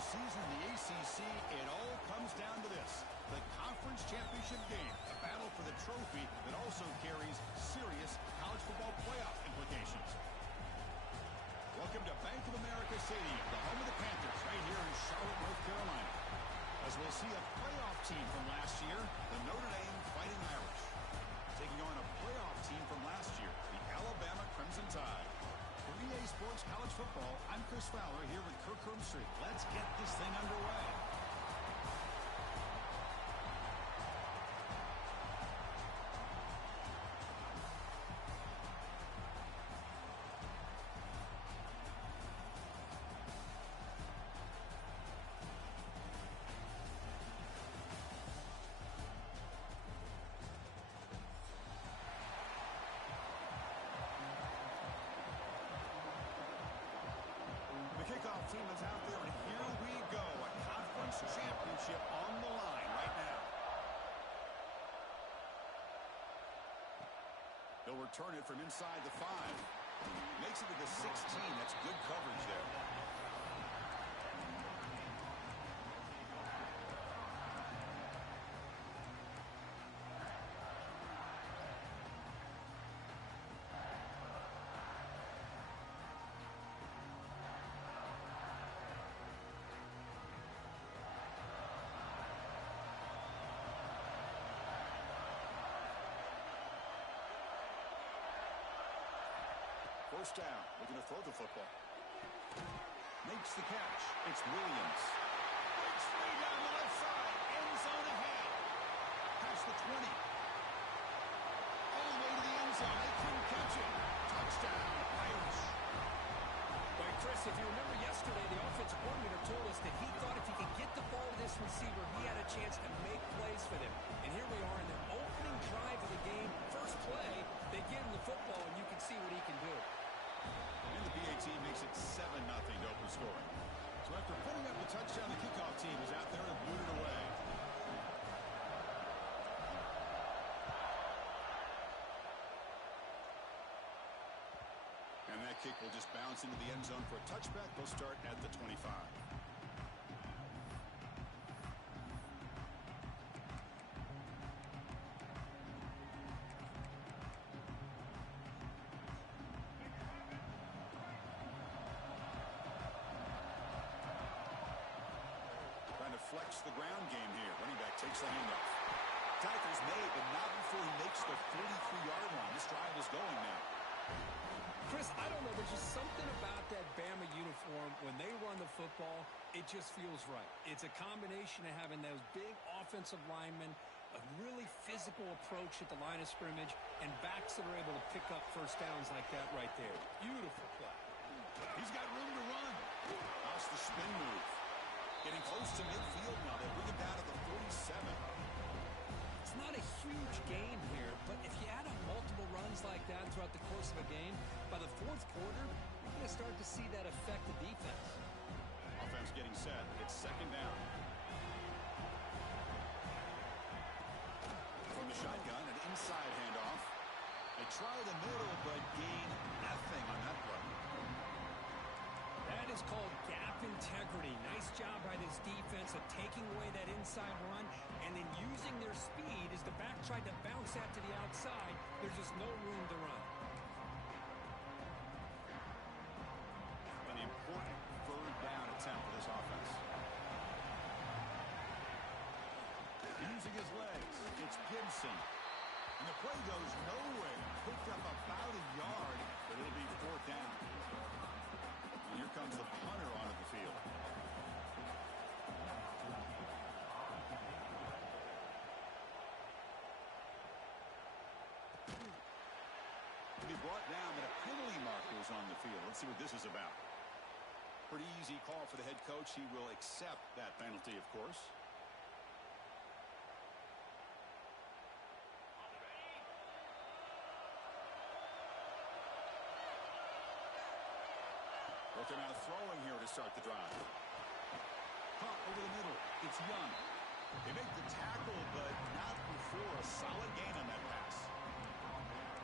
regular season in the ACC, it all comes down to this. The conference championship game, a battle for the trophy that also carries serious college football playoff implications. Welcome to Bank of America Stadium, the home of the Panthers, right here in Charlotte, North Carolina. As we'll see a playoff team from last year, the Notre Dame Fighting Irish, taking on a playoff team from last year, the Alabama Crimson Tide. For EA Sports College Football, I'm Chris Fowler here with Kirk Herbstreit. Let's get this thing underway. Kickoff team is out there, and here we go. A conference championship on the line right now. He'll return it from inside the 5. Makes it to the 16. That's good coverage there. First down, looking to throw the football. Makes the catch. It's Williams. Breaks free down the left side. End zone ahead. Past the 20. All the way to the end zone. They couldn't catch it. Touchdown, Irish. But Chris, if you remember yesterday, the offensive coordinator told us that he thought if he could get the ball to this receiver, he had a chance to make plays for them. And here we are in the opening drive of the game. First play, they give him the football, and you can see what he can do. And the BAT makes it 7-0 to open scoring. So after putting up the touchdown, the kickoff team is out there and booted away. And that kick will just bounce into the end zone for a touchback. They'll start at the 25. Flex the ground game here. Running back takes the handoff. Tackle's made, but not before he makes the 43-yard line. This drive is going now. Chris, I don't know. There's just something about that Bama uniform. When they run the football, it just feels right. It's a combination of having those big offensive linemen, a really physical approach at the line of scrimmage, and backs that are able to pick up first downs like that right there. Beautiful play. He's got room to run. That's the spin move. Getting close to midfield now. They bring him down to the 47. It's not a huge gain here, but if you add up multiple runs like that throughout the course of a game, by the fourth quarter, you're going to start to see that affect the defense. Offense getting set. It's second down. From the shotgun, an inside handoff. They try the middle, but gain nothing on that play. That is called gap integrity. Nice job by this defense of taking away that inside run and then using their speed as the back tried to bounce that to the outside. There's just no room to run. An important third down attempt for this offense. Using his legs, it's Gibson. And the play goes nowhere. Picked up about a yard, but it'll be fourth down. And here comes the punter onto the field. To be brought down, but a penalty marker is on the field. Let's see what this is about. Pretty easy call for the head coach. He will accept that penalty, of course. Looking out throwing here to start the drive. Caught over the middle. It's Young. They make the tackle, but not before a solid gain on that pass.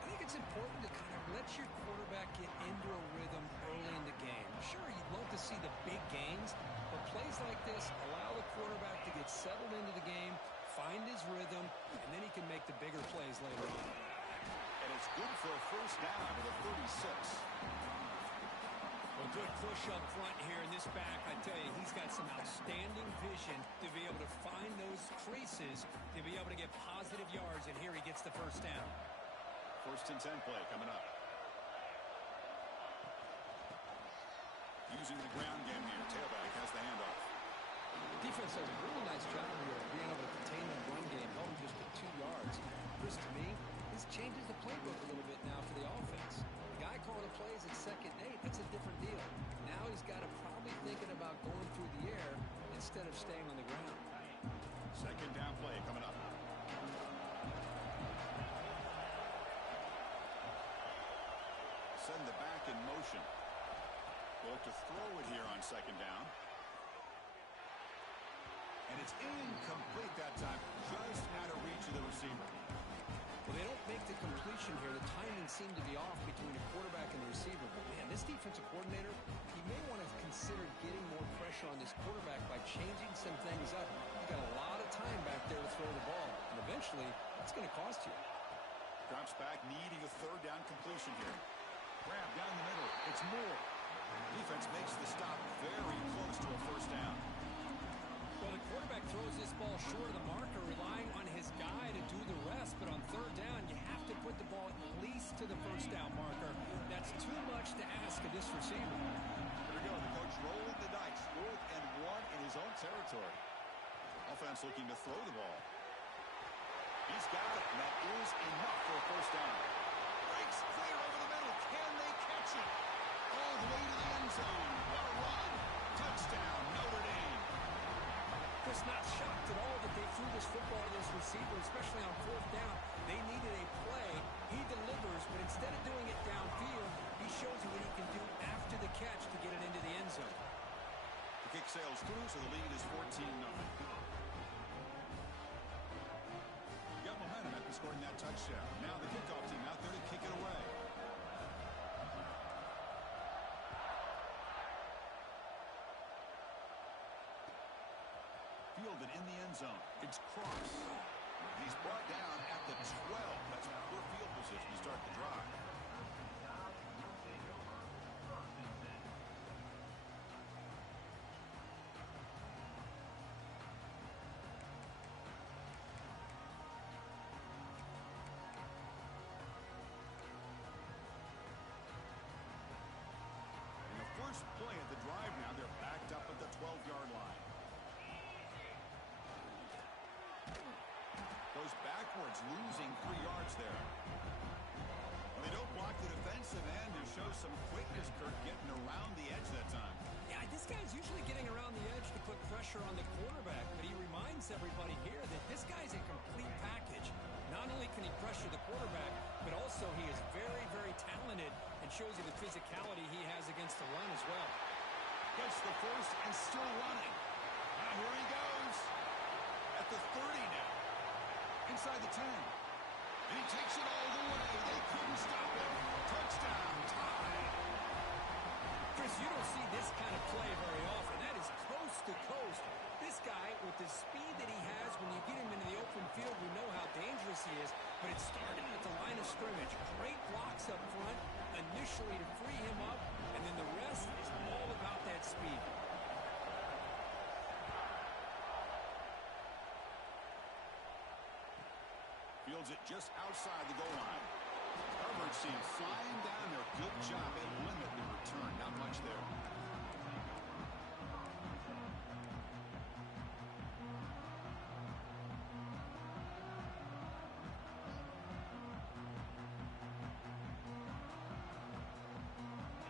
I think it's important to kind of let your quarterback get into a rhythm early in the game. Sure, you'd love to see the big gains, but plays like this, allow the quarterback to get settled into the game, find his rhythm, and then he can make the bigger plays later on. And it's good for a first down to the 36. Well, good push up front here in this back. I tell you, he's got some outstanding vision to be able to find those creases, to be able to get positive yards, and here he gets the first down. 1st and 10 play coming up. Using the ground game here. Tailback has the handoff. Defense does a really nice job here of being able to contain the run game, held him just at 2 yards. Chris, to me, this changes the playbook a little bit now for the offense. The guy calling the plays at 2nd and 8, that's a different deal. Now he's got to probably thinking about going through the air instead of staying on the ground. 2nd down play coming up. Send the back in motion. Look to throw it here on 2nd down. And it's incomplete that time. Just out of reach of the receiver. Well, they don't make the completion here. The timing seemed to be off between the quarterback and the receiver. But, man, this defensive coordinator, he may want to consider getting more pressure on this quarterback by changing some things up. He's got a lot of time back there to throw the ball. And eventually, that's going to cost you. Drops back, needing a 3rd down completion here. Grab down the middle. It's Moore. Defense makes the stop very close to a 1st down. Well, the quarterback throws this ball short of the marker, relying on his guy to do the rest. But on 3rd down, you have to put the ball at least to the 1st down marker. That's too much to ask of this receiver. There we go. The coach rolling the dice. 4th and 1 in his own territory. Offense looking to throw the ball. He's got it, and that is enough for a 1st down. Breaks clear over the middle. Can they catch it? All the way to the end zone. What a run. Touchdown, Notre Dame. Chris, not shocked at all that they threw this football to this receiver, especially on 4th down. They needed a play. He delivers, but instead of doing it downfield, he shows you what he can do after the catch to get it into the end zone. The kick sails through, so the lead is 14-0. Got momentum after scoring that touchdown. Now the kickoff team out there to kick it away. Fielded in the end zone. It's Cross. He's brought down at the 12. That's poor field position to start the drive. In the first play of the drive now, they're backed up at the 12-yard line. Goes backwards, losing 3 yards there. When they don't block the defensive end, it shows some quickness, Kirk, getting around the edge that time. Yeah, this guy's usually getting around the edge to put pressure on the quarterback, but he reminds everybody here that this guy's a complete package. Not only can he pressure the quarterback, but also he is very, very talented and shows you the physicality he has against the run as well. Gets the first and still running. Now here he goes. At the 30 now. Inside the 10. And he takes it all the way. They couldn't stop him. Touchdown, tied. Chris, you don't see this kind of play very often. That is coast to coast. This guy, with the speed that he has, when you get him into the open field, we know how dangerous he is. But it started at the line of scrimmage. Great blocks up front, initially to free him up, and then the rest is all about that speed. Fields it just outside the goal line. Herbert seems flying down there. Good job. They limit the return. Not much there.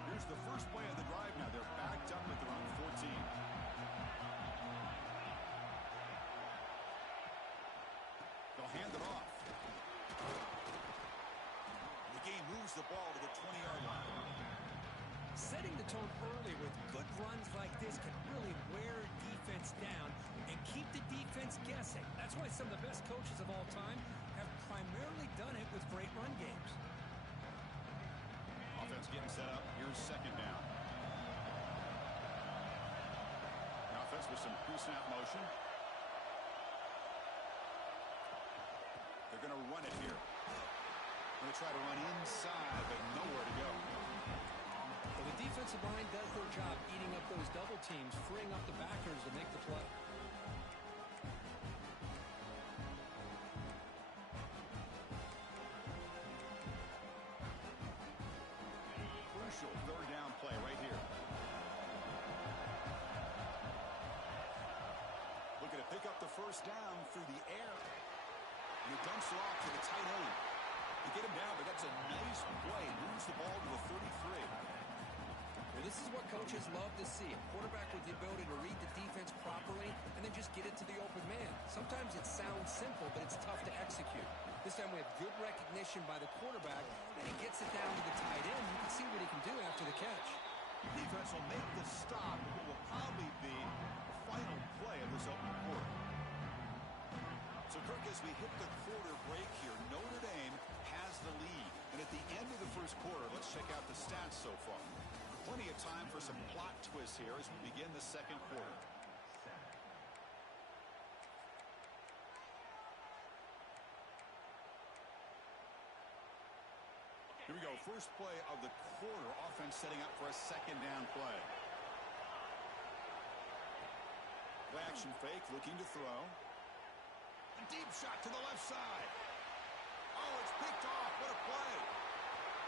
Here's the first play of the drive now. They're backed up at their own 14. They'll hand it off. The game moves the ball to the 20-yard line. Setting the tone early with good runs like this can really wear defense down and keep the defense guessing. That's why some of the best coaches of all time have primarily done it with great run games. Offense getting set up. Here's 2nd down. The offense offense with some pre-snap motion. They're going to run it here. Going to try to run inside, but nowhere to go. Well, the defensive line does their job eating up those double teams, freeing up the backers to make the play. Crucial third down play right here. Looking to pick up the first down through the air. And he dumps it off to the tight end. To get him down, but that's a nice play. Moves the ball to the 33. Well, this is what coaches love to see. A quarterback with the ability to read the defense properly and then just get it to the open man. Sometimes it sounds simple, but it's tough to execute. This time we have good recognition by the quarterback, and he gets it down to the tight end. You can see what he can do after the catch. Defense will make the stop. It will probably be the final play of this open quarter. So, Kirk, as we hit the quarter break here, Notre Dame has the lead. And at the end of the first quarter, let's check out the stats so far. Plenty of time for some plot twists here as we begin the second quarter. Here we go. First play of the quarter. Offense setting up for a second down play. Play action fake, looking to throw. A deep shot to the left side. Oh, it's picked off. What a play.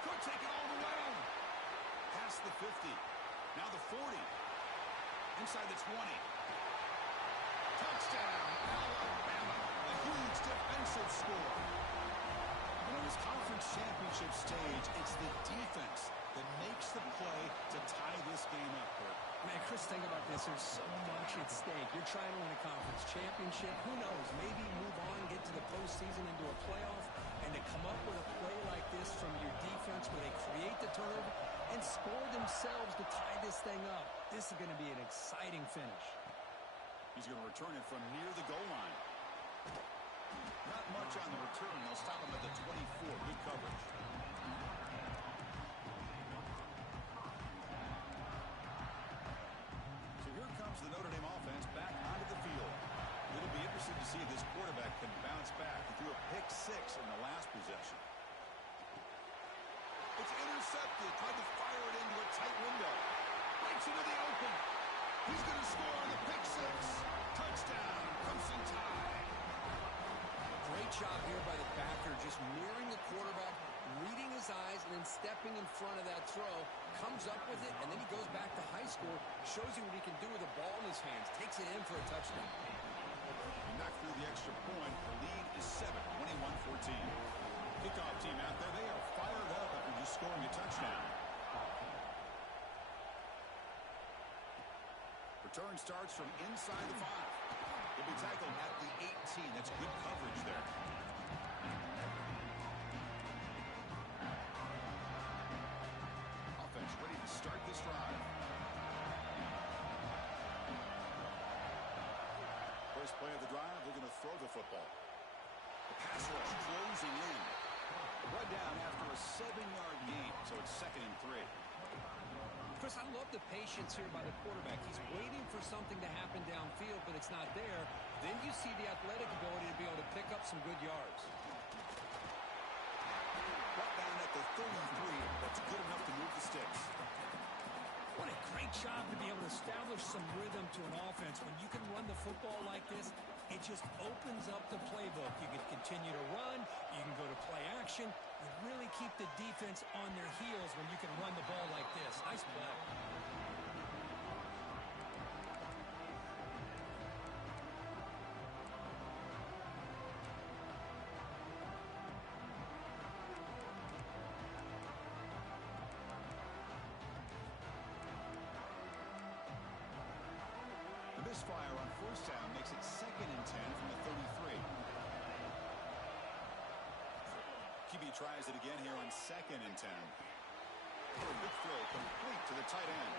Could take it all the way. Past the 50. Now the 40. Inside the 20. Touchdown, Alabama. A huge defensive score. And on this conference championship stage, it's the defense that makes the play to tie this game up, Kurt. Man, Chris, think about this. There's so much at stake. You're trying to win a conference championship. Who knows? Maybe move on, get to the postseason, into a playoff. And to come up with a play like this from your defense where they create the turnover and score themselves to tie this thing up. This is going to be an exciting finish. He's going to return it from near the goal line. Not much on the return. They'll stop him at the 24. Good coverage. So here comes the Notre Dame offense back onto the field. It'll be interesting to see if this quarterback can bounce back. He threw a pick 6 in the last possession. It's intercepted. Tried to fire it into a tight window. Breaks into the open. He's going to score on the pick 6. Touchdown, Crimson Tide. Great job here by the backer, just mirroring the quarterback, reading his eyes, and then stepping in front of that throw. Comes up with it, and then he goes back to high school, shows you what he can do with the ball in his hands, takes it in for a touchdown. Knocked through the extra point. The lead is 7, 21-14. Kickoff team out there. They are fired up after just scoring a touchdown. Return starts from inside the 5. He'll be tackled at the 18. That's good coverage there. Offense ready to start this drive. First play of the drive, they're going to throw the football. The pass rush closing in. Run down after a 7-yard gain, so it's 2nd and 3. Chris, I love the patience here by the quarterback. He's waiting for something to happen downfield, but it's not there. Then you see the athletic ability to be able to pick up some good yards. Brought down at the 33. That's good enough to move the sticks. What a great job to be able to establish some rhythm to an offense. When you can run the football like this, it just opens up the playbook. You can continue to run. You can go to play action. You really keep the defense on their heels when you can run the ball like this. Nice play. The misfire on first down makes it 2nd and 10 from the 33. QB tries it again here on 2nd and 10. A big throw complete to the tight end.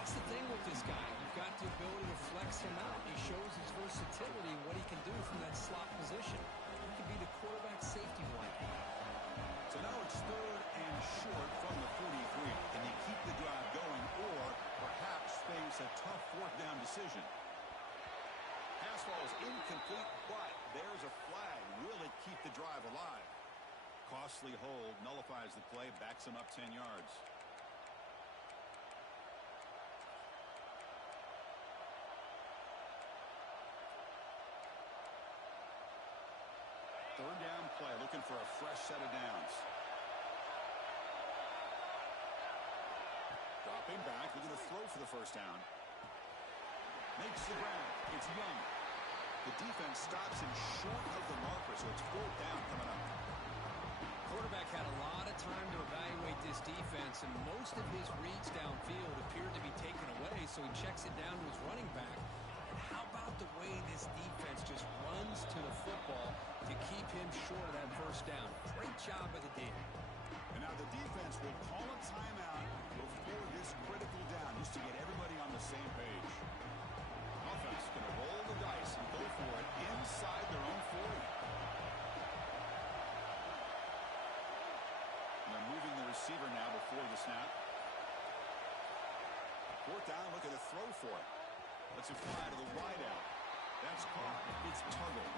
That's the thing with this guy. You've got the ability to flex him out. He shows his versatility and what he can do from that slot position. He can be the quarterback safety blanket. So now it's 3rd and short from the 43. Can you keep the drive going or perhaps face a tough 4th down decision. Pass ball is incomplete, but there's a flag. Will it keep the drive alive? Costly hold nullifies the play, backs him up 10 yards. Third down play, looking for a fresh set of downs. Dropping back, looking to throw for the first down. Makes the grab. It's Young. The defense stops him short of the marker, so it's fourth down coming up. Quarterback had a lot of time to evaluate this defense, and most of his reads downfield appeared to be taken away, so he checks it down to his running back. And how about the way this defense just runs to the football to keep him short of that first down? Great job by the D. And now the defense will call a timeout before this critical down, just to get everybody on the same page. Offense going to roll the dice and go for it inside their own 40. And they're moving the receiver now before the snap. Fourth down, looking to throw for it. Lets it fly to the wideout. That's caught. It's Tuggle.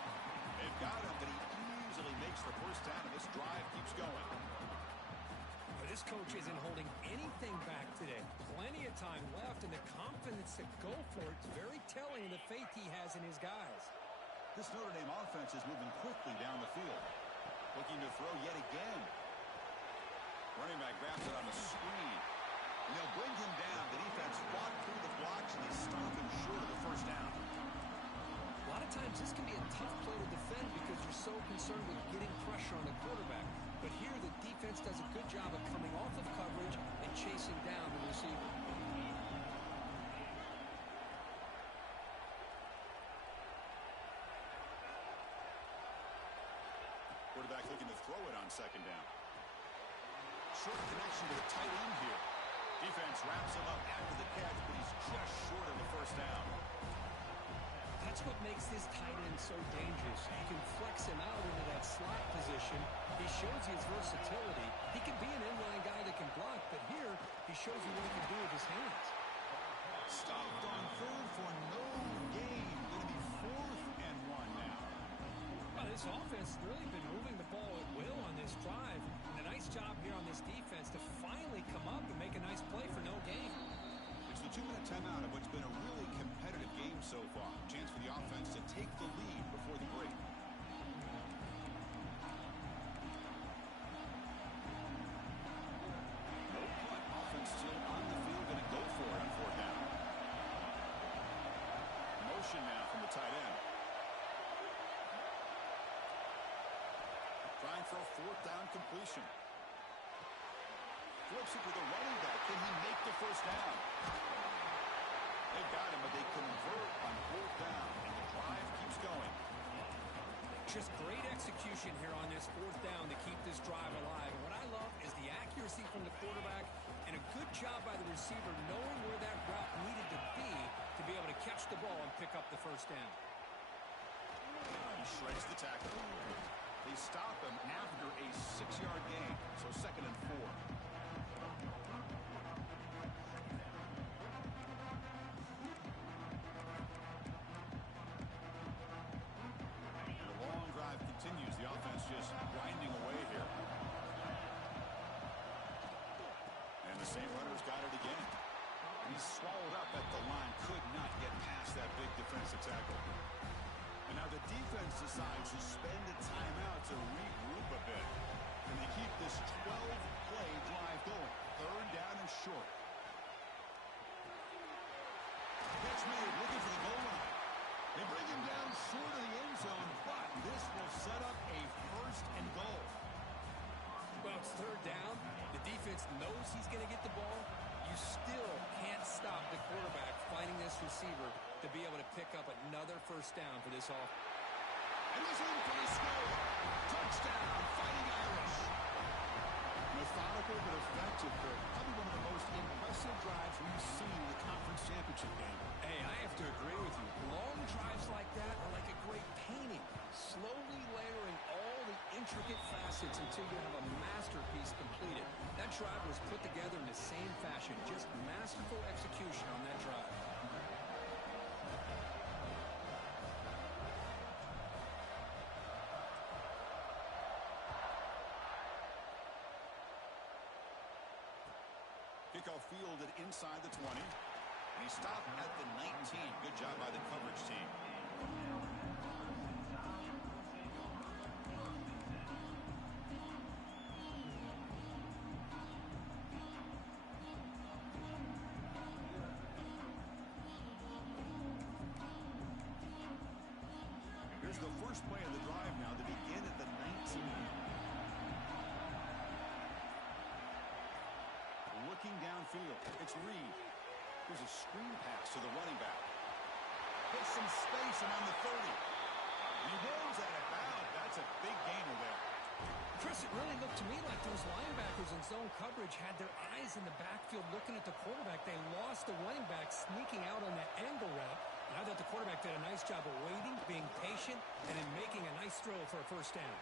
They've got him, but he easily makes the first down, and this drive keeps going. But this coach isn't holding anything back today. Plenty of time left, and the confidence to go for it is very telling of the faith he has in his guys. This Notre Dame offense is moving quickly down the field. Looking to throw yet again. Running back grabs it on the screen. And they'll bring him down. The defense fought through the blocks, and they stop him short of the first down. A lot of times this can be a tough play to defend because you're so concerned with getting pressure on the quarterback. But here the defense does a good job of coming off of coverage and chasing down the receiver. Quarterback looking to throw it on second down. Short connection to the tight end here. Defense wraps him up after the catch, but he's just short of the first down. That's what makes this tight end so dangerous. You can flex him out into that slot position. He shows you his versatility. He can be an inline guy that can block, but here he shows you what he can do with his hands. Stopped on third for no gain. Going to be 4th and 1 now. Well, this offense has really been moving the ball at will on this drive. And a nice job here on this defense to finally come up and make a nice play for no gain. It's the 2-minute timeout of what's been a really competitive game so far. Chance for the offense to take the lead before the break. No punt. Offense still on the field, going to go for it on fourth down. Motion now from the tight end. Trying for a fourth down completion. Flips it to the running back. Can he make the first down? They've got him, but they convert on fourth down, and the drive keeps going. Just great execution here on this fourth down to keep this drive alive. And what I love is the accuracy from the quarterback and a good job by the receiver knowing where that route needed to be able to catch the ball and pick up the first down. He shreds the tackle. They stop him after a 6-yard gain, so 2nd and 4. Continues. The offense just grinding away here. And the same runner's got it again. He's swallowed up at the line. Could not get past that big defensive tackle. And now the defense decides to spend a timeout to regroup a bit. And they keep this 12-play drive going. Third down and short. Catch made, looking for the goal line. They bring him down short of the end zone, but this will set up a 1st and goal. Well, it's third down. The defense knows he's going to get the ball. You still can't stop the quarterback finding this receiver to be able to pick up another first down for this offense. And he's in for the score. Touchdown, Fighting Irish. Methodical but effective, Kirk. Probably one of the most impressive drives we've seen in the conference championship game. Hey, I have to agree with you. Long drives like that are like a great painting. Slowly layering all the intricate facets until you have a masterpiece completed. That drive was put together in the same fashion. Just masterful execution on that drive. Kickoff fielded inside the 20. And he stopped at the 19. Good job by the coverage team. Here's the first play of the drive now to begin at the 19. Looking downfield, it's Reed. Here's a screen pass to the running back. Hits some space around the 30. He rolls out of bounds. That's a big gainer there. Chris, it really looked to me like those linebackers in zone coverage had their eyes in the backfield looking at the quarterback. They lost the running back sneaking out on that angle route. And I thought the quarterback did a nice job of waiting, being patient, and then making a nice throw for a first down.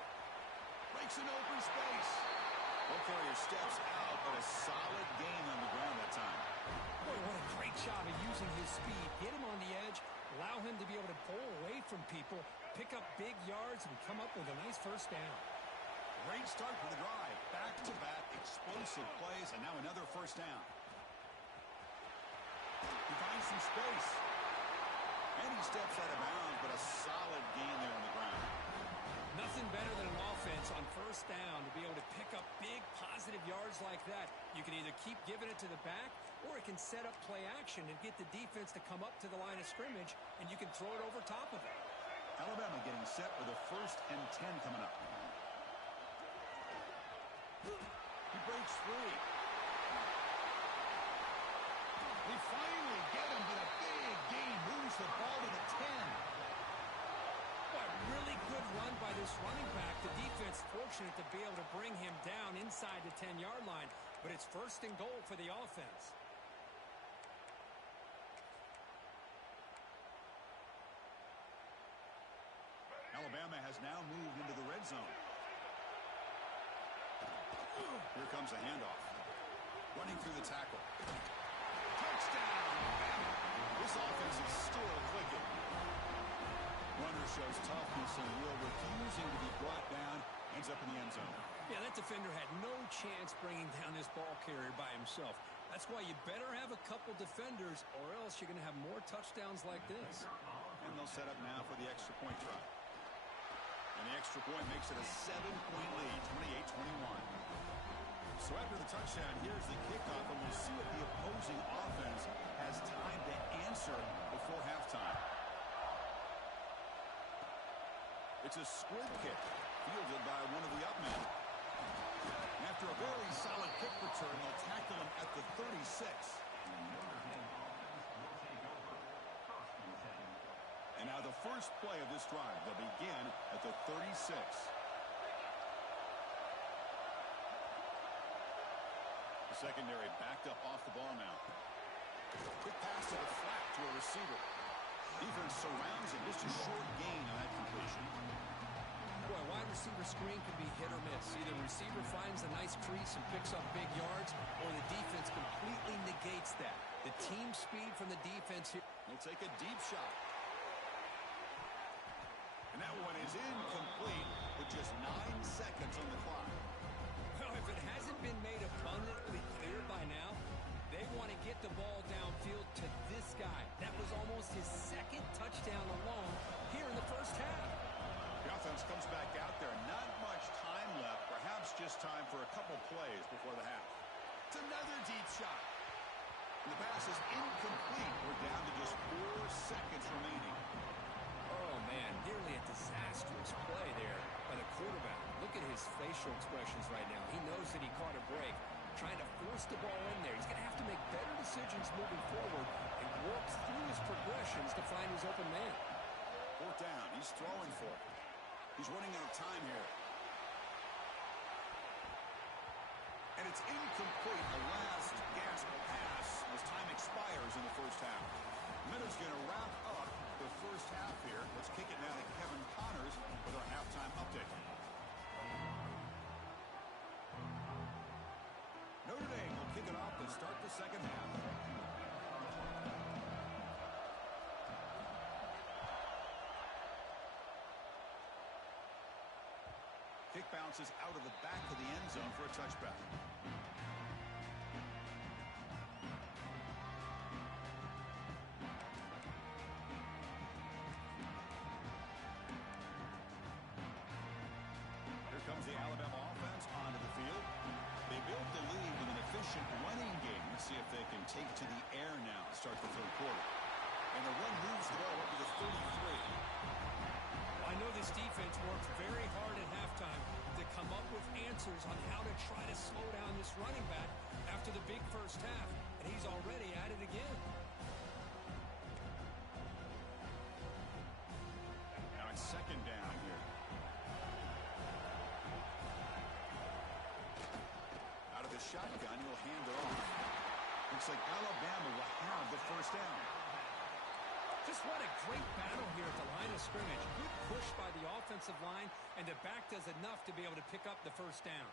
Breaks an open space. Ball carrier steps out, but a solid gain on the ground that time. Boy, what a great job of using his speed. Get him on the edge, allow him to be able to pull away from people, pick up big yards, and come up with a nice first down. Great start for the drive. Back-to-back explosive plays, and now another first down. He finds some space. And he steps out of bounds, but a solid gain there on the ground. Nothing better than an offense on first down to be able to pick up big positive yards like that. You can either keep giving it to the back, or it can set up play action and get the defense to come up to the line of scrimmage, and you can throw it over top of it. Alabama getting set with a 1st and 10 coming up. He breaks free. We finally get him, but a big gain moves the ball to the 10. Boy, really good run by this running back. The defense fortunate to be able to bring him down inside the 10-yard line, but it's 1st and goal for the offense. Alabama has now moved into the red zone. Here comes a handoff. Running through the tackle. Touchdown! This offense is still clicking. Runner shows toughness and will, refusing to be brought down. Ends up in the end zone. Yeah, that defender had no chance bringing down this ball carrier by himself. That's why you better have a couple defenders, or else you're going to have more touchdowns like this. And they'll set up now for the extra point try. And the extra point makes it a 7-point lead, 28-21. So after the touchdown, here's the kickoff, and we'll see if the opposing offense has time to answer before halftime. It's a squib kick, fielded by one of the up men. After a very solid kick return, they'll tackle him at the 36. And now the first play of this drive, they'll begin at the 36. The secondary backed up off the ball now. Quick pass to the flat to a receiver. Defense surrounds him. Just a short gain on that completion. Boy, wide receiver screen can be hit or miss. Either receiver finds a nice crease and picks up big yards, or the defense completely negates that. The team speed from the defense here. He'll take a deep shot. And that one is incomplete with just 9 seconds on the clock. Well, if it hasn't been made abundantly clear by now, they want to get the ball downfield to this guy. That was almost his 2nd touchdown alone here in the first half. The offense comes back out there. Not much time left. Perhaps just time for a couple plays before the half. It's another deep shot. And the pass is incomplete. We're down to just 4 seconds remaining. Oh, man, nearly a disastrous play there by the quarterback. Look at his facial expressions right now. He knows that he caught a break, trying to force the ball in there. He's going to have to make better decisions moving forward and work through his progressions to find his open man. 4th down. He's throwing for it. He's running out of time here. And it's incomplete. The last gasp pass as time expires in the first half. Minutes going to wrap up the first half here. Let's kick it now to Kevin Connors with our halftime update. Notre Dame will kick it off to start the second half. Kick bounces out of the back of the end zone for a touchback. the Alabama offense onto the field. They built the lead with an efficient running game. Let's see if they can take to the air now to start the third quarter. And the run moves the ball up to the 33. Well, I know this defense worked very hard at halftime to come up with answers on how to try to slow down this running back after the big first half. And he's already at it again. Now it's second down here. Out of the shotgun, he'll hand it off. Looks like Alabama will have the first down. Just what a great battle here at the line of scrimmage. Good push by the offensive line, and the back does enough to be able to pick up the first down.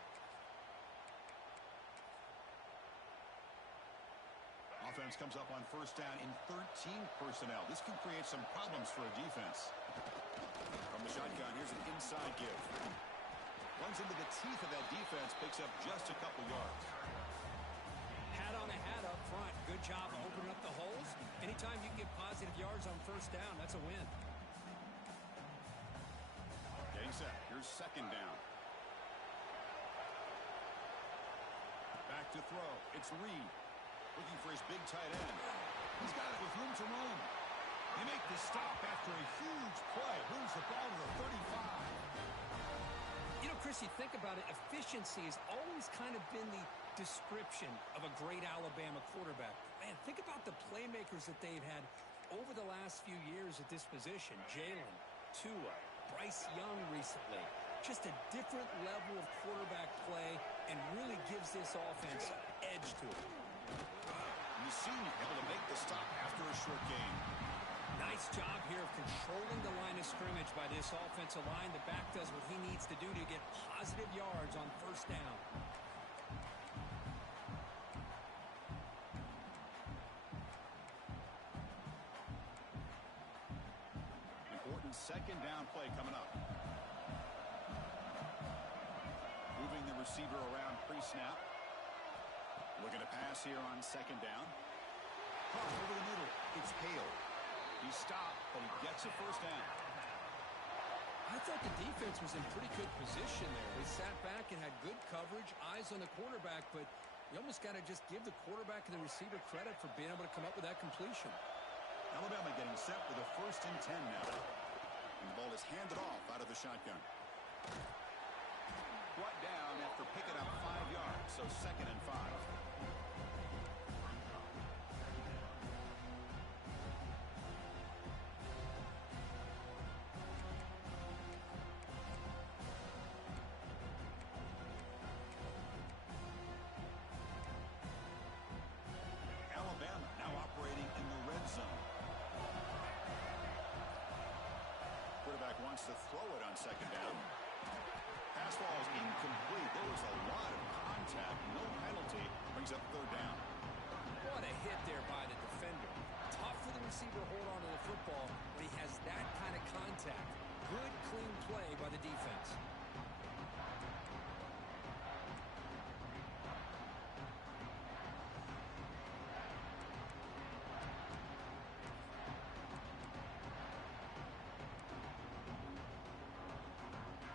Offense comes up on first down in 13 personnel. This can create some problems for a defense. From the shotgun, here's an inside give. Runs into the teeth of that defense, picks up just a couple yards. Hat on a hat up front. Good job opening up the holes. Anytime you can get positive yards on first down, that's a win. Getting set. Here's second down. Back to throw. It's Reed. Looking for his big tight end. He's got it with room to run. They make the stop after a huge play. Moves the ball to the 35. You know, Chris, you think about it, efficiency has always kind of been the description of a great Alabama quarterback. Man, think about the playmakers that they've had over the last few years at this position. Jalen, Tua, Bryce Young recently. Just a different level of quarterback play and really gives this offense edge to it. The senior able to make the stop after a short gain. Nice job here of controlling the line of scrimmage by this offensive line. The back does what he needs to do to get positive yards on first down. Important second down play coming up. Moving the receiver around pre-snap. Looking to pass here on second down. Caught over the middle. It's Hale. He stopped, but he gets a first down. I thought the defense was in pretty good position there. They sat back and had good coverage, eyes on the quarterback, but you almost got to just give the quarterback and the receiver credit for being able to come up with that completion. Alabama getting set with a 1st and 10 now. And the ball is handed off out of the shotgun. Brought down after picking up 5 yards, so 2nd and 5. Alabama now operating in the red zone. Quarterback wants to throw it on second down. Pass ball is incomplete. There was a lot of contact. No penalty. Brings up 3rd down. What a hit there by the defender. Tough for the receiver to hold on to the football when he has that kind of contact. Good, clean play by the defense.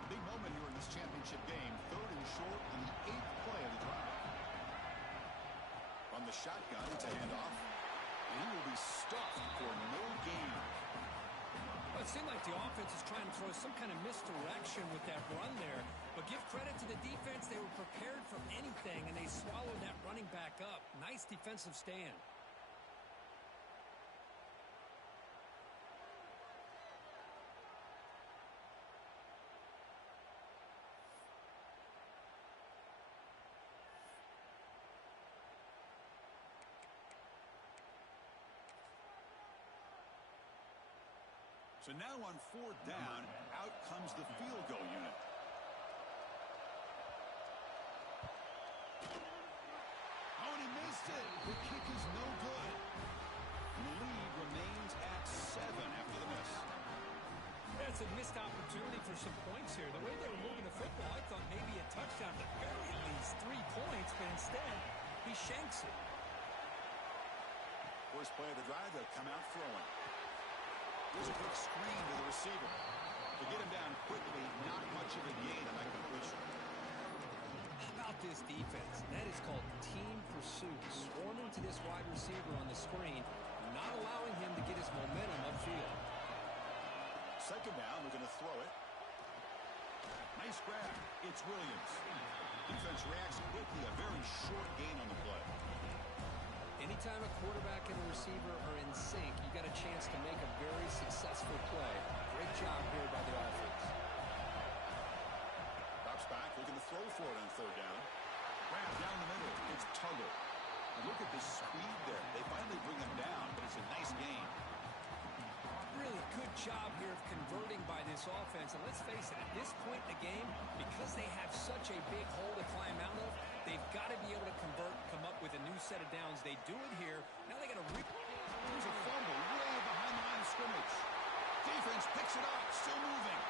Big moment here in this championship game. 3rd and short on the 8th play of the drive. On the shotgun, it's a handoff. And he will be stuffed for no gain. Well, it seemed like the offense is trying to throw some kind of misdirection with that run there. But give credit to the defense. They were prepared for anything, and they swallowed that running back up. Nice defensive stand. So now on 4th down, out comes the field goal unit. Oh, and he missed it. The kick is no good. And the lead remains at 7 after the miss. That's a missed opportunity for some points here. The way they were moving the football, I thought maybe a touchdown, at the very least 3 points, but instead, he shanks it. First play of the drive, they'll come out throwing. There's a quick screen to the receiver. To get him down quickly, not much of a gain on that completion. How about this defense? That is called team pursuit. Swarming to this wide receiver on the screen, not allowing him to get his momentum upfield. Second down, they're going to throw it. Nice grab. It's Williams. Defense reacts quickly. A very short gain on the play. Anytime a quarterback and a receiver are in sync, you got a chance to make a very successful play. Great job here by the offense. Drops back, looking to throw for it on third down. Grab down the middle. It's Tuggle. And look at the speed there. They finally bring him down, but it's a nice gain. Really good job here of converting by this offense. And let's face it, at this point in the game, because they have such a big hole to climb out of, they've got to be able to convert, come up with a new set of downs. They do it here. Now they got to There's a fumble way behind the line of scrimmage. Defense picks it up, still moving.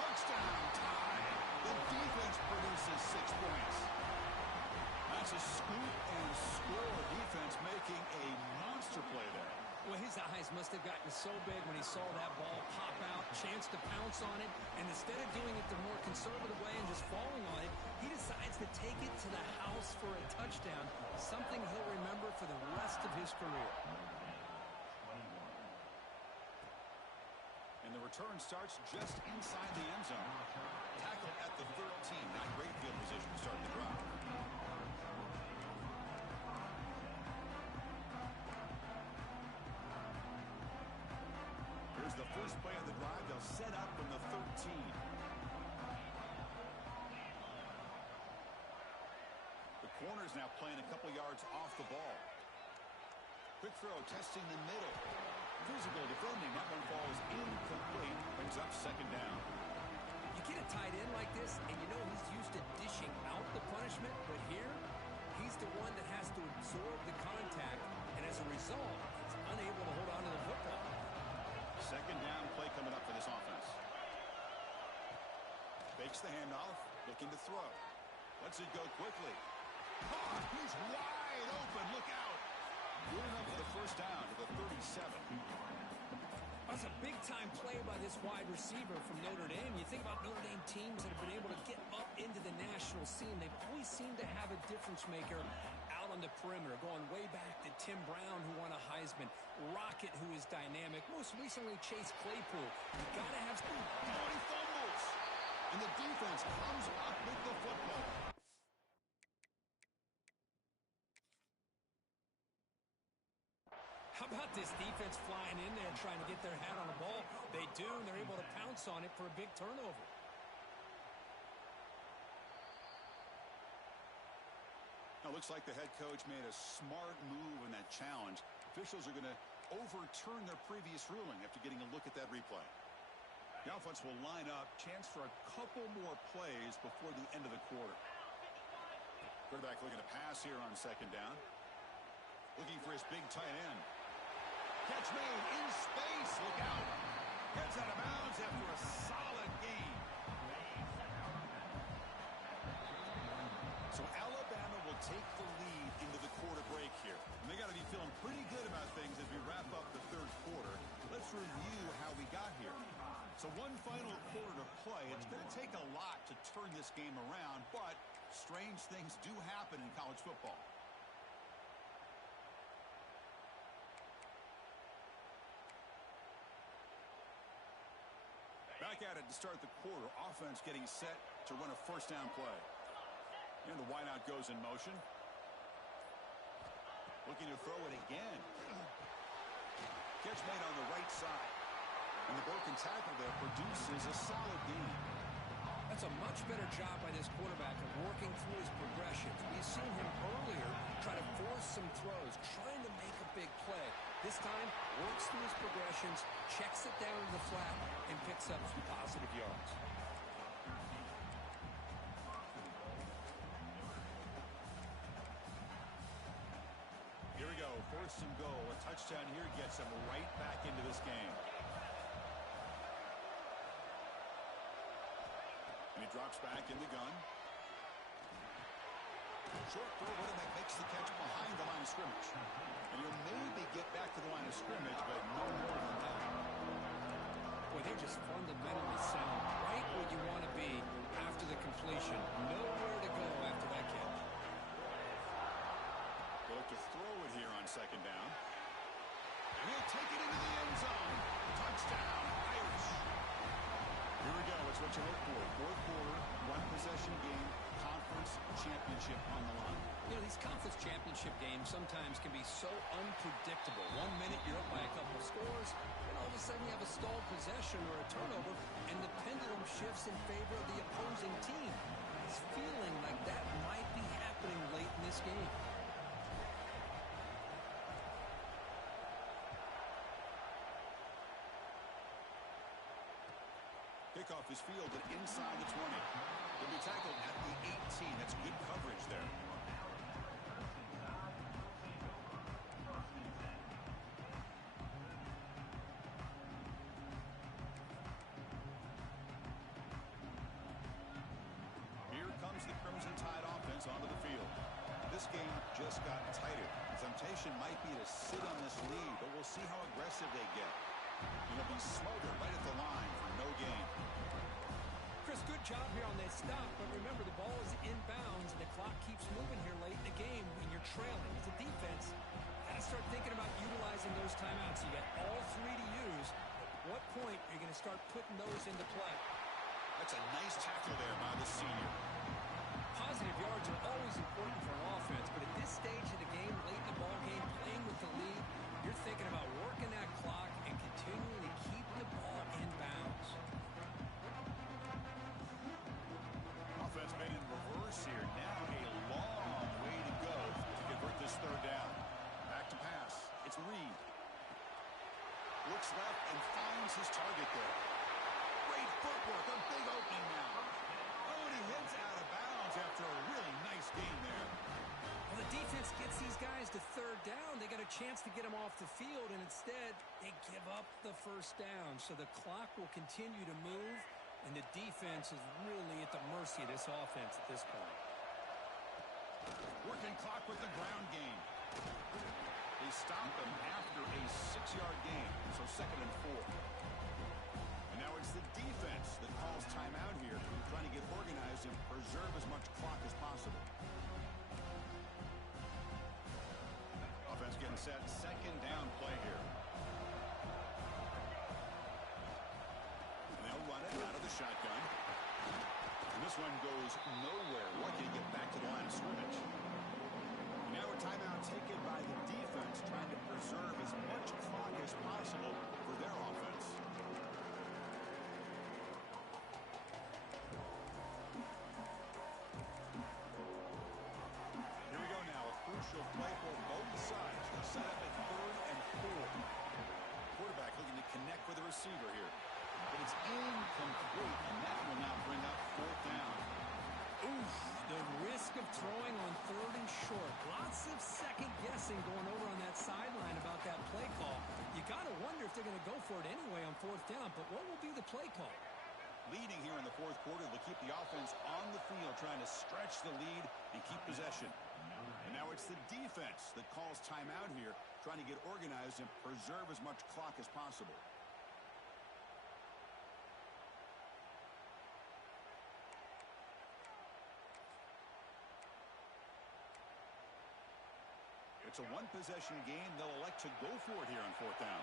Touchdown tie. The defense produces 6 points. That's a scoop and score. Defense making a monster play there. Well, his eyes must have gotten so big when he saw that ball pop out, chance to pounce on it, and instead of doing it the more conservative way and just falling on it, he decides to take it to the house for a touchdown, something he'll remember for the rest of his career. And the return starts just inside the end zone. Tackle at the 13. Not great field position to start the drive. Here's the first play of the drive. They'll set up from the 13. The corner's now playing a couple yards off the ball. Quick throw, testing the middle. Physical defending. That one falls incomplete. Brings up second down. You get a tight end like this, and you know he's used to dishing out the punishment, but here, he's the one that has to absorb the contact, and as a result, he's unable to hold on to the football. Second down play coming up for this offense. Fakes the handoff, looking to throw. Lets it go quickly. Oh, he's wide open. Look out. Good enough for the first down to the 37. That's a big-time play by this wide receiver from Notre Dame. You think about Notre Dame teams that have been able to get up into the national scene. They always seem to have a difference maker out on the perimeter, going way back to Tim Brown, who won a Heisman, Rocket, who is dynamic, most recently Chase Claypool. You got to have some. Oh, he fumbles. And the defense comes up with the football. How about this defense flying in there trying to get their hat on the ball? They do, and they're able to pounce on it for a big turnover. Now, looks like the head coach made a smart move in that challenge. Officials are going to overturn their previous ruling after getting a look at that replay. The offense will line up. Chance for a couple more plays before the end of the quarter. Quarterback looking to pass here on second down. Looking for his big tight end. Catch made in space. Look out. Gets out of bounds after a solid gain. So Alabama will take the lead into the quarter break here. And they got to be feeling pretty good about things as we wrap up the third quarter. Let's review how we got here. So one final quarter to play. It's going to take a lot to turn this game around, but strange things do happen in college football. Back at it to start the quarter. Offense getting set to run a first down play. And the wideout goes in motion. Looking to throw it again. Catch made on the right side. And the broken tackle there produces a solid gain. That's a much better job by this quarterback of working through his progressions. We've seen him earlier try to force some throws, trying to make a big play. This time, works through his progressions, checks it down to the flat, and picks up some positive yards. Here we go, first and goal. A touchdown here gets him right back into this game. And he drops back in the gun. Short throw, that makes the catch behind the line of scrimmage. And he'll maybe get back to the line of scrimmage, but no more than that. Boy, they're just fundamentally what you hope for. Fourth quarter, one-possession game, conference championship on the line. You know, these conference championship games sometimes can be so unpredictable. 1 minute you're up by a couple of scores, and all of a sudden you have a stalled possession or a turnover, and the pendulum shifts in favor of the opposing team. It's feeling like that might be happening late in this game. Kickoff is fielded inside the 20. He'll be tackled at the 18. That's good coverage there. Here comes the Crimson Tide offense onto the field. This game just got tighter. The temptation might be to sit on this lead, but we'll see how aggressive they get. It'll be smothered right at the line for no gain. Chris, good job here on that stop, but remember the ball is inbounds and the clock keeps moving here late in the game when you're trailing. As a defense, got to start thinking about utilizing those timeouts. You got all three to use. At what point are you going to start putting those into play? That's a nice tackle there by the senior. Positive yards are always important for an offense, but at this stage of the game, late in the ball game, playing with the lead, you're thinking about working that clock and continuing to keep the ball in bounds. Offense made in reverse here. Now a long way to go to convert this third down. Back to pass. It's Reed. Looks left and finds his target there. Great footwork. A big opening now. Oh, and he hits out of bounds after a really nice game there. Well, the defense gets these guys to third down. They got a chance to get them off the field, and instead they give up the first down. So the clock will continue to move, and the defense is really at the mercy of this offense at this point. Working clock with the ground game. They stop them after a 6-yard gain, so 2nd and 4. And now it's the defense that calls timeout here, trying to get organized and preserve as much clock as possible. Offense getting set, 2nd down play here. And they'll run it out of the shotgun. And this one goes nowhere. Lucky to get back to the line of scrimmage. And now a timeout taken by the defense, trying to preserve as much clock as possible for their offense. Here we go now. A crucial play for both sides. They're set up at 3rd and 4. Quarterback looking to connect with the receiver here. But it's incomplete, and that will now bring up 4th down. Oof, the risk of throwing on 3rd and short. Lots of second guessing going over on that sideline about that play call. You got to wonder if they're going to go for it anyway on 4th down, but what will be the play call? Leading here in the 4th quarter will keep the offense on the field, trying to stretch the lead and keep possession. And now it's the defense that calls timeout here, trying to get organized and preserve as much clock as possible. It's a one-possession game. They'll elect to go for it here on 4th down.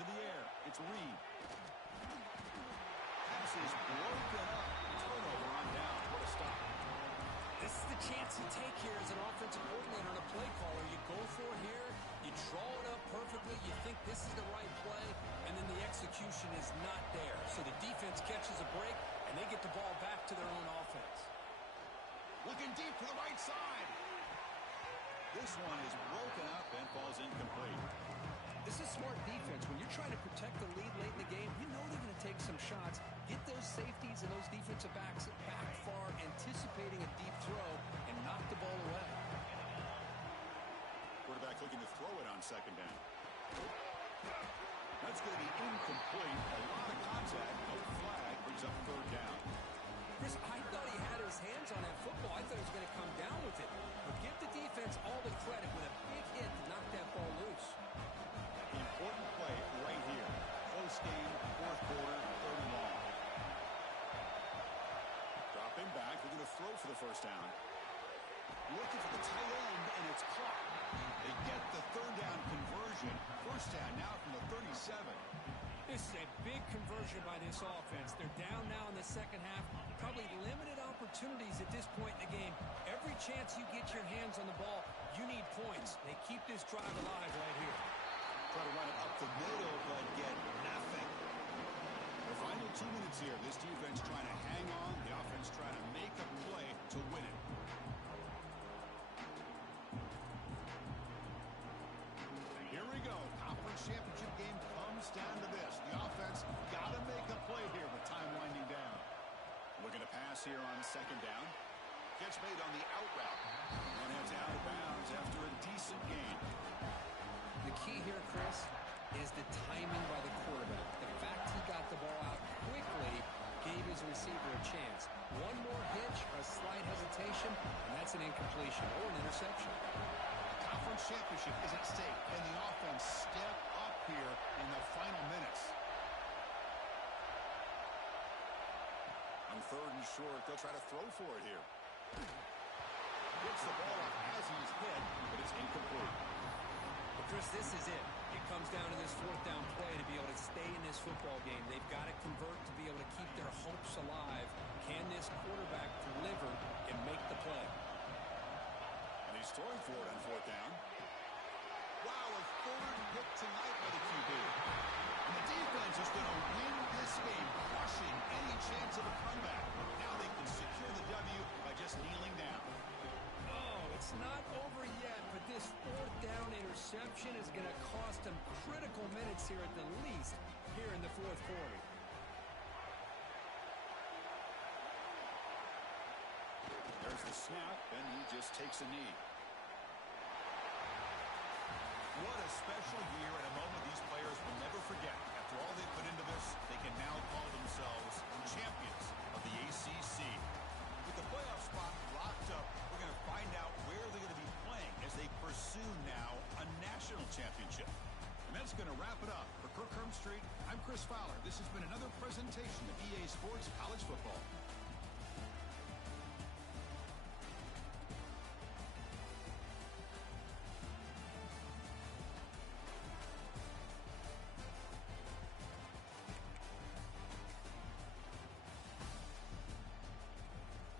To the air. It's Reed. Pass is broken up. Turnover on down. What a stop. This is the chance you take here as an offensive coordinator and a play caller. You go for it here. You draw it up perfectly. You think this is the right play, and then the execution is not there. So the defense catches a break, and they get the ball back to their own offense. Looking deep to the right side. This one is broken up and falls incomplete. This is smart defense. When you're trying to protect the lead late in the game, you know they're going to take some shots, get those safeties and those defensive backs back far, anticipating a deep throw, and knock the ball away. Quarterback looking to throw it on 2nd down. That's going to be incomplete. A lot of contact. No flag. Brings up 3rd down. Chris, I thought he had his hands on that football. I thought he was going to come down with it. But give the defense all the credit with a big hit to knock that ball loose. Important play right here. Close game, 4th quarter, 3rd and long. Dropping back. They're going to throw for the 1st down. Looking for the tight end, and it's caught. They get the 3rd down conversion. 1st down now from the 37. This is a big conversion by this offense. They're down now in the second half. Probably limited opportunities at this point in the game. Every chance you get your hands on the ball, you need points. They keep this drive alive right here. Try to run it up the middle, but get nothing. The final 2 minutes here. This defense trying to hang on. The offense trying to make a play to win it. Here we go. Conference championship game comes down to this. The offense got to make a play here with time winding down. Looking to pass here on second down. Gets made on the out route. And heads out of bounds after a decent gain. The key here, Chris, is the timing by the quarterback. The fact he got the ball out quickly gave his receiver a chance. One more hitch, a slight hesitation, and that's an incompletion or an interception. Conference championship is at stake, and the offense step up here in the final minutes. On third and short, they'll try to throw for it here. Gets the ball up as he's hit, but it's incomplete. But Chris, this is it. It comes down to this fourth down play to be able to stay in this football game. They've got to convert to be able to keep their hopes alive. Can this quarterback deliver and make the play? And he's throwing for it on fourth down. Wow, a third hit tonight by the QB. And the defense is going to win this game, crushing any chance of a comeback. Now they can secure the W by just kneeling down. Oh, it's not over yet, but this fourth down interception is going to cost them critical minutes here at the least here in the fourth quarter. There's the snap, and he just takes a knee. What a special year and a moment these players will never forget. After all they put into this, they can now call themselves champions of the ACC. With the playoff spot locked up, we're going to find out where they're going to be playing as they pursue now a national championship. And that's going to wrap it up. For Kirk Hermstreet, I'm Chris Fowler. This has been another presentation of EA Sports College Football.